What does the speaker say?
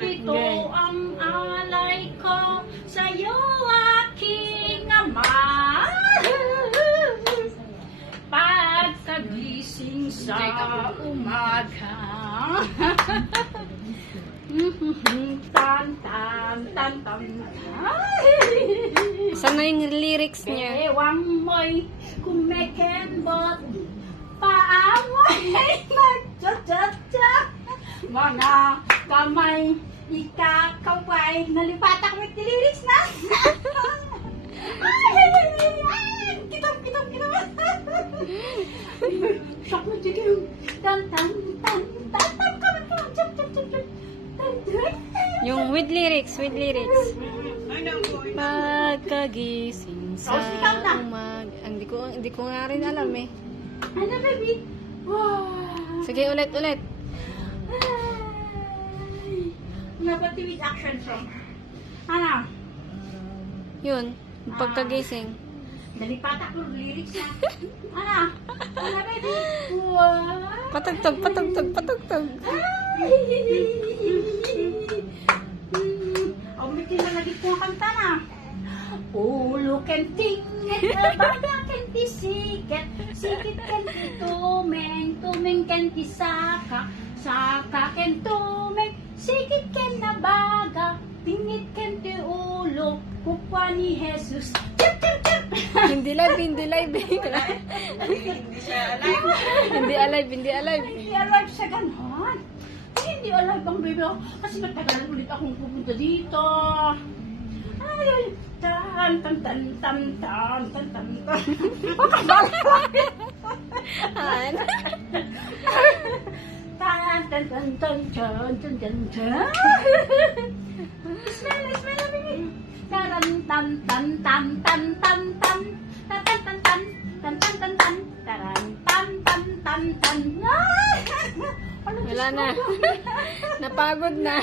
Ito ang alay ko sa'yo, aking ama. Pagkagising sa umaga. Tan tan tan tan. Saan na yung lyrics niya? Bewang mo'y kumekembot, paamoy nagtsatsa, mga kamay ikakaway. Nalipat ako with the lyrics na. Kitam. Shock mo dyan. Tan tan tan tan tan. Yung with lyrics. Pagkagising sa umaga. Hindi ko nga rin alam eh. Ano, baby? Wow. Sige, ulit. Napati with action song. Ano? Yun, pagkagising. Nalipatak mo lyrics na. Ano? Ano, baby? Wow. Patugtog. Oh, may tinalagit ko ang kanta na. Ulo can tingit, baga can tisiket, sikit can tumeng can tisaka, saka can tumeng, sikit can nabaga, tingit can ti ulo, kupwa ni Jesus. Hindi live. Hindi siya alive. Hindi alive. Hindi alive siya ganon. Hindi alive ang baby ako. Kasi matagal ulit akong pupunta dito. Ay, tan. Han? Tan. Smell, baby. Wala na. Napagod na.